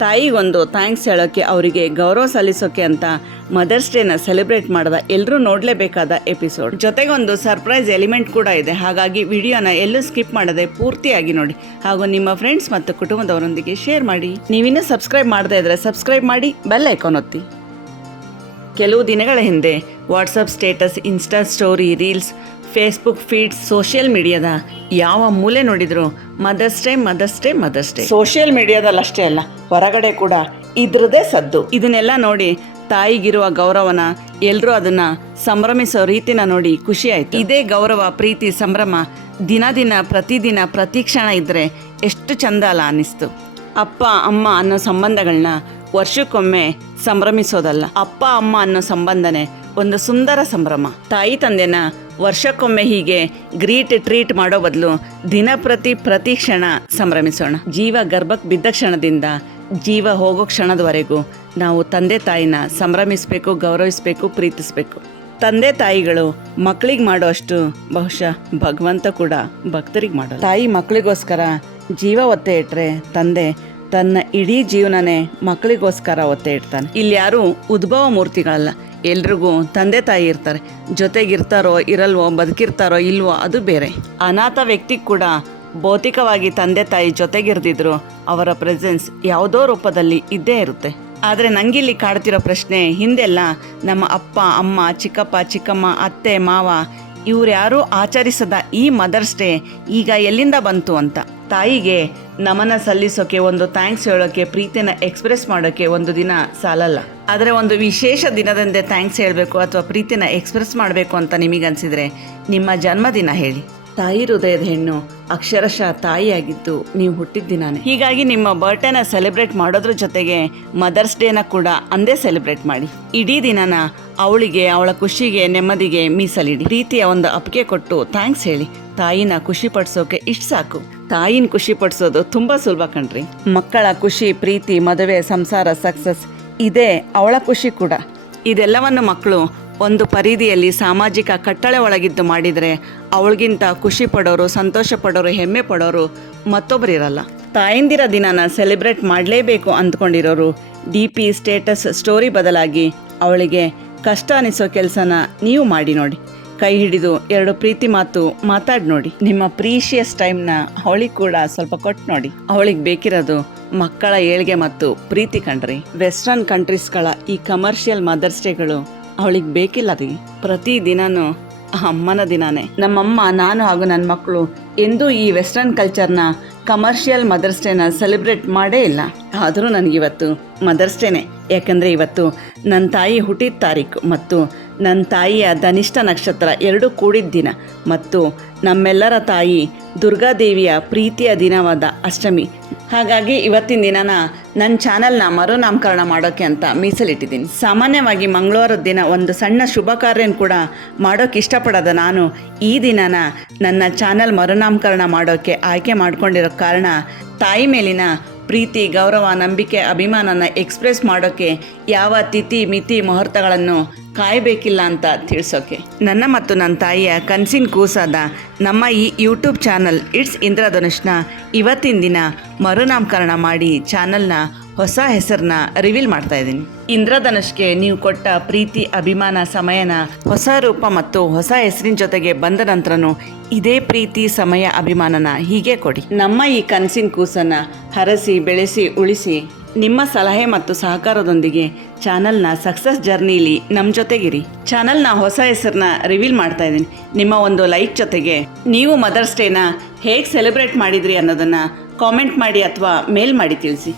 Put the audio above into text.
ತಾಯಿಗೊಂದು thanks ಹೇಳೋಕ್ಕೆ, ಅವರಿಗೆ ಗೌರವ ಸಲ್ಲಿಸೋಕೆ ಅಂತ ಮದರ್ಸ್ ಡೇನ ಸೆಲೆಬ್ರೇಟ್ ಮಾಡಿದ ಎಲ್ಲರೂ ನೋಡಲೇಬೇಕಾದ ಎಪಿಸೋಡ್. ಜೊತೆಗೊಂದು ಸರ್ಪ್ರೈಸ್ ಎಲಿಮೆಂಟ್ ಕೂಡ ಇದೆ. ಹಾಗಾಗಿ ವಿಡಿಯೋನ ಎಲ್ಲೂ ಸ್ಕಿಪ್ ಮಾಡದೆ ಪೂರ್ತಿಯಾಗಿ ನೋಡಿ, ಹಾಗೂ ನಿಮ್ಮ ಫ್ರೆಂಡ್ಸ್ ಮತ್ತು ಕುಟುಂಬದವರೊಂದಿಗೆ ಶೇರ್ ಮಾಡಿ. ನೀವಿನ್ನೂ ಸಬ್ಸ್ಕ್ರೈಬ್ ಮಾಡದೇ ಇದ್ದರೆ ಸಬ್ಸ್ಕ್ರೈಬ್ ಮಾಡಿ, ಬೆಲ್ ಐಕಾನ್ ಒತ್ತಿ. ಕೆಲವು ದಿನಗಳ ಹಿಂದೆ WhatsApp status, Insta story, reels, Facebook feeds, social ಮೀಡಿಯಾದ ಯಾವ ಮೂಲೆ ನೋಡಿದ್ರು Mother's Day Mother's Day Mother's Day. Social ಮೀಡಿಯಾದಲ್ಲಿ ಅಷ್ಟೇ ಅಲ್ಲ, ಹೊರಗಡೆ ಕೂಡ ಇದ್ರದೇ ಸದ್ದು. ಇದನ್ನೆಲ್ಲ ನೋಡಿ ತಾಯಿಗಿರುವ ಗೌರವನ ಎಲ್ಲರೂ ಅದನ್ನ ಸಂಭ್ರಮಿಸೋ ರೀತಿನ ನೋಡಿ ಖುಷಿ ಆಯ್ತು. ಇದೇ ಗೌರವ, ಪ್ರೀತಿ, ಸಂಭ್ರಮ ದಿನ ದಿನ ಪ್ರತಿದಿನ ಪ್ರತಿ ಕ್ಷಣ ಇದ್ರೆ ಎಷ್ಟು ಚಂದ ಅಲ್ಲ ಅನ್ನಿಸ್ತು. ಅಪ್ಪ ಅಮ್ಮ ಅನ್ನೋ ಸಂಬಂಧಗಳನ್ನ ವರ್ಷಕ್ಕೊಮ್ಮೆ ಸಂಭ್ರಮಿಸೋದಲ್ಲ, ಅಪ್ಪ ಅಮ್ಮ ಅನ್ನೋ ಸಂಬಂಧನೇ ಒಂದು ಸುಂದರ ಸಂಭ್ರಮ. ತಾಯಿ ತಂದೆನ ವರ್ಷಕ್ಕೊಮ್ಮೆ ಹೀಗೆ ಟ್ರೀಟ್ ಮಾಡೋ ಬದಲು ದಿನ ಪ್ರತಿ ಕ್ಷಣ ಸಂಭ್ರಮಿಸೋಣ. ಜೀವ ಗರ್ಭಕ್ಕೆ ಬಿದ್ದ ಕ್ಷಣದಿಂದ ಜೀವ ಹೋಗೋ ಕ್ಷಣದವರೆಗೂ ನಾವು ತಂದೆ ತಾಯಿನ ಸಂಭ್ರಮಿಸಬೇಕು, ಗೌರವಿಸಬೇಕು, ಪ್ರೀತಿಸಬೇಕು. ತಂದೆ ತಾಯಿಗಳು ಮಕ್ಕಳಿಗೆ ಮಾಡೋ ಅಷ್ಟು ಬಹುಶಃ ಭಗವಂತ ಕೂಡ ಭಕ್ತರಿಗೆ ಮಾಡೋದು. ತಾಯಿ ಮಕ್ಕಳಿಗೋಸ್ಕರ ಜೀವ ಒತ್ತೆ ಇಟ್ಟರೆ ತಂದೆ ತನ್ನ ಇಡೀ ಜೀವನನೇ ಮಕ್ಕಳಿಗೋಸ್ಕರ ಒತ್ತೆ ಇಡ್ತಾನೆ. ಇಲ್ಲಿ ಯಾರು ಉದ್ಭವ ಮೂರ್ತಿಗಳಲ್ಲ, ಎಲ್ರಿಗೂ ತಂದೆ ತಾಯಿ ಇರ್ತಾರೆ. ಜೊತೆಗಿರ್ತಾರೋ ಇರಲ್ವೋ, ಬದುಕಿರ್ತಾರೋ ಇಲ್ವೋ ಅದು ಬೇರೆ. ಅನಾಥ ವ್ಯಕ್ತಿಗೆ ಕೂಡ ಭೌತಿಕವಾಗಿ ತಂದೆ ತಾಯಿ ಜೊತೆಗಿರ್ದಿದ್ರು ಅವರ ಪ್ರೆಸೆನ್ಸ್ ಯಾವುದೋ ರೂಪದಲ್ಲಿ ಇದ್ದೇ ಇರುತ್ತೆ. ಆದರೆ ನಂಗಿಲ್ಲಿ ಕಾಡ್ತಿರೋ ಪ್ರಶ್ನೆ, ಹಿಂದೆಲ್ಲ ನಮ್ಮ ಅಪ್ಪ ಅಮ್ಮ, ಚಿಕ್ಕಪ್ಪ ಚಿಕ್ಕಮ್ಮ, ಅತ್ತೆ ಮಾವ ಇವ್ರ್ಯಾರೂ ಆಚರಿಸದ ಈ ಮದರ್ಸ್ ಡೇ ಈಗ ಎಲ್ಲಿಂದ ಬಂತು ಅಂತ. ತಾಯಿಗೆ ನಮನ ಸಲ್ಲಿಸೋಕೆ, ಒಂದು ಥ್ಯಾಂಕ್ಸ್ ಹೇಳೋಕೆ, ಪ್ರೀತಿನ ಎಕ್ಸ್ಪ್ರೆಸ್ ಮಾಡೋಕ್ಕೆ ಒಂದು ದಿನ ಸಾಲಲ್ಲ. ಆದರೆ ಒಂದು ವಿಶೇಷ ದಿನದಂದೇ ಥ್ಯಾಂಕ್ಸ್ ಹೇಳಬೇಕು ಅಥವಾ ಪ್ರೀತಿನ ಎಕ್ಸ್ಪ್ರೆಸ್ ಮಾಡಬೇಕು ಅಂತ ನಿಮಗನ್ಸಿದ್ರೆ ನಿಮ್ಮ ಜನ್ಮದಿನ ಹೇಳಿ. ತಾಯಿ ಹೃದಯದ ಹೆಣ್ಣು ಅಕ್ಷರಶಃ ತಾಯಿಯಾಗಿದ್ದು ನೀವು ಹುಟ್ಟಿದ ದಿನಾನೇ. ಹೀಗಾಗಿ ನಿಮ್ಮ ಬರ್ಡೇನ ಸೆಲೆಬ್ರೇಟ್ ಮಾಡೋದ್ರ ಜೊತೆಗೆ ಮದರ್ಸ್ ಡೇನ ಕೂಡ ಅಂದೇ ಸೆಲೆಬ್ರೇಟ್ ಮಾಡಿ. ಇಡೀ ದಿನನ ಅವಳಿಗೆ, ಅವಳ ಖುಷಿಗೆ, ನೆಮ್ಮದಿಗೆ ಮೀಸಲಿಡಿ. ಪ್ರೀತಿಯ ಒಂದು ಅಪ್ಪಿಗೆ ಕೊಟ್ಟು ಥ್ಯಾಂಕ್ಸ್ ಹೇಳಿ. ತಾಯಿನ ಖುಷಿ ಪಡಿಸೋಕೆ ಇಷ್ಟು ಸಾಕು. ತಾಯಿನ ಖುಷಿ ಪಡಿಸೋದು ತುಂಬ ಸುಲಭ ಕಣ್ರಿ. ಮಕ್ಕಳ ಖುಷಿ, ಪ್ರೀತಿ, ಮದುವೆ, ಸಂಸಾರ, ಸಕ್ಸಸ್ ಇದೇ ಅವಳ ಖುಷಿ ಕೂಡ. ಇದೆಲ್ಲವನ್ನು ಮಕ್ಕಳು ಒಂದು ಪರಿಧಿಯಲ್ಲಿ ಸಾಮಾಜಿಕ ಕಟ್ಟಳೆ ಒಳಗಿದ್ದು ಮಾಡಿದರೆ ಅವಳಿಗಿಂತ ಖುಷಿ ಪಡೋರು, ಸಂತೋಷ ಪಡೋರು, ಹೆಮ್ಮೆ ಪಡೋರು ಮತ್ತೊಬ್ಬರಿರಲ್ಲ. ತಾಯಂದಿರ ದಿನನ ಸೆಲೆಬ್ರೇಟ್ ಮಾಡಲೇಬೇಕು ಅಂದ್ಕೊಂಡಿರೋರು DP, ಸ್ಟೇಟಸ್, ಸ್ಟೋರಿ ಬದಲಾಗಿ ಅವಳಿಗೆ ಕಷ್ಟ ಅನಿಸೋ ಕೆಲಸನ ನೀವು ಮಾಡಿ ನೋಡಿ. ಕೈ ಹಿಡಿದು 2 ಪ್ರೀತಿ ಮಾತು ಮಾತಾಡಿ ನೋಡಿ. ನಿಮ್ಮ ಪ್ರೀಶಿಯಸ್ ಟೈಮ್ನ ಅವಳಿಗೆ ಕೂಡ ಸ್ವಲ್ಪ ಕೊಟ್ಟು ನೋಡಿ. ಅವಳಿಗೆ ಬೇಕಿರೋದು ಮಕ್ಕಳ ಏಳ್ಗೆ ಮತ್ತು ಪ್ರೀತಿ ಕಣ್ರಿ. ವೆಸ್ಟರ್ನ್ ಕಂಟ್ರೀಸ್ಗಳ ಈ ಕಮರ್ಷಿಯಲ್ ಮದರ್ಸ್ ಡೇಗಳು ಅವಳಿಗೆ ಬೇಕಿಲ್ಲ ರೀ. ಪ್ರತಿ ದಿನನೂ ಅಮ್ಮನ ದಿನಾನೇ. ನಮ್ಮಮ್ಮ, ನಾನು ಹಾಗೂ ನನ್ನ ಮಕ್ಕಳು ಎಂದೂ ಈ ವೆಸ್ಟರ್ನ್ ಕಲ್ಚರ್ನ ಕಮರ್ಷಿಯಲ್ ಮದರ್ಸ್ ಡೇನ ಸೆಲೆಬ್ರೇಟ್ ಮಾಡೇ ಇಲ್ಲ. ಆದರೂ ನನಗಿವತ್ತು ಮದರ್ಸ್ ಡೇನೆ. ಯಾಕಂದರೆ ಇವತ್ತು ನನ್ನ ತಾಯಿ ಹುಟ್ಟಿದ ತಾರೀಕು ಮತ್ತು ನನ್ನ ತಾಯಿಯ ಧನಿಷ್ಠ ನಕ್ಷತ್ರ 2 ಕೂಡಿದ ದಿನ ಮತ್ತು ನಮ್ಮೆಲ್ಲರ ತಾಯಿ ದುರ್ಗಾದೇವಿಯ ಪ್ರೀತಿಯ ದಿನವಾದ ಅಷ್ಟಮಿ. ಹಾಗಾಗಿ ಇವತ್ತಿನ ದಿನನ ನನ್ನ ಚಾನಲ್ನ ಮರುನಾಮಕರಣ ಮಾಡೋಕ್ಕೆ ಅಂತ ಮೀಸಲಿಟ್ಟಿದ್ದೀನಿ. ಸಾಮಾನ್ಯವಾಗಿ ಮಂಗಳವಾರದ ದಿನ ಒಂದು ಸಣ್ಣ ಶುಭ ಕಾರ್ಯನ ಕೂಡ ಮಾಡೋಕ್ಕೆ ಇಷ್ಟಪಡೋದ ನಾನು ಈ ದಿನನ ನನ್ನ ಚಾನಲ್ ಮರುನಾಮಕರಣ ಮಾಡೋಕ್ಕೆ ಆಯ್ಕೆ ಮಾಡ್ಕೊಂಡಿರೋ ಕಾರಣ ತಾಯಿ ಮೇಲಿನ ಪ್ರೀತಿ, ಗೌರವ, ನಂಬಿಕೆ, ಅಭಿಮಾನನ ಎಕ್ಸ್ಪ್ರೆಸ್ ಮಾಡೋಕ್ಕೆ ಯಾವ ತಿಥಿ ಮಿತಿ ಮುಹೂರ್ತಗಳನ್ನು ಕಾಯಬೇಕಿಲ್ಲ ಅಂತ ತಿಳಿಸೋಕೆ. ನನ್ನ ಮತ್ತು ನನ್ನ ತಾಯಿಯ ಕನಸಿನ ಕೂಸಾದ ನಮ್ಮ ಈ ಯೂಟ್ಯೂಬ್ ಚಾನಲ್ ಇಟ್ಸ್ ಇಂದ್ರಧನುಷ್ನ ಇವತ್ತಿನ ದಿನ ಮರುನಾಮಕರಣ ಮಾಡಿ ಚಾನಲ್ನ ಹೊಸ ಹೆಸರನ್ನ ರಿವೀಲ್ ಮಾಡ್ತಾ ಇದ್ದೀನಿ. ಇಂದ್ರಧನುಷ್ಗೆ ನೀವು ಕೊಟ್ಟ ಪ್ರೀತಿ, ಅಭಿಮಾನ, ಸಮಯನ ಹೊಸ ರೂಪ ಮತ್ತು ಹೊಸ ಹೆಸರಿನ ಜೊತೆಗೆ ಬಂದ ನಂತರನೂ ಇದೇ ಪ್ರೀತಿ, ಸಮಯ, ಅಭಿಮಾನನ ಹೀಗೆ ಕೊಡಿ. ನಮ್ಮ ಈ ಕನಸಿನ ಕೂಸನ್ನು ಹರಸಿ, ಬೆಳೆಸಿ, ಉಳಿಸಿ ನಿಮ್ಮ ಸಲಹೆ ಮತ್ತು ಸಹಕಾರದೊಂದಿಗೆ ಚಾನಲ್ನ ಸಕ್ಸಸ್ ಜರ್ನಿಲಿ ನಮ್ಮ ಜೊತೆಗಿರಿ. ಚಾನಲ್ನ ಹೊಸ ಹೆಸರನ್ನ ರಿವೀಲ್ ಮಾಡ್ತಾ ಇದ್ದೀನಿ. ನಿಮ್ಮ ಒಂದು ಲೈಕ್ ಜೊತೆಗೆ ನೀವು ಮದರ್ಸ್ ಡೇನ ಹೇಗೆ ಸೆಲೆಬ್ರೇಟ್ ಮಾಡಿದ್ರಿ ಅನ್ನೋದನ್ನು ಕಾಮೆಂಟ್ ಮಾಡಿ ಅಥವಾ ಮೇಲ್ ಮಾಡಿ ತಿಳಿಸಿ.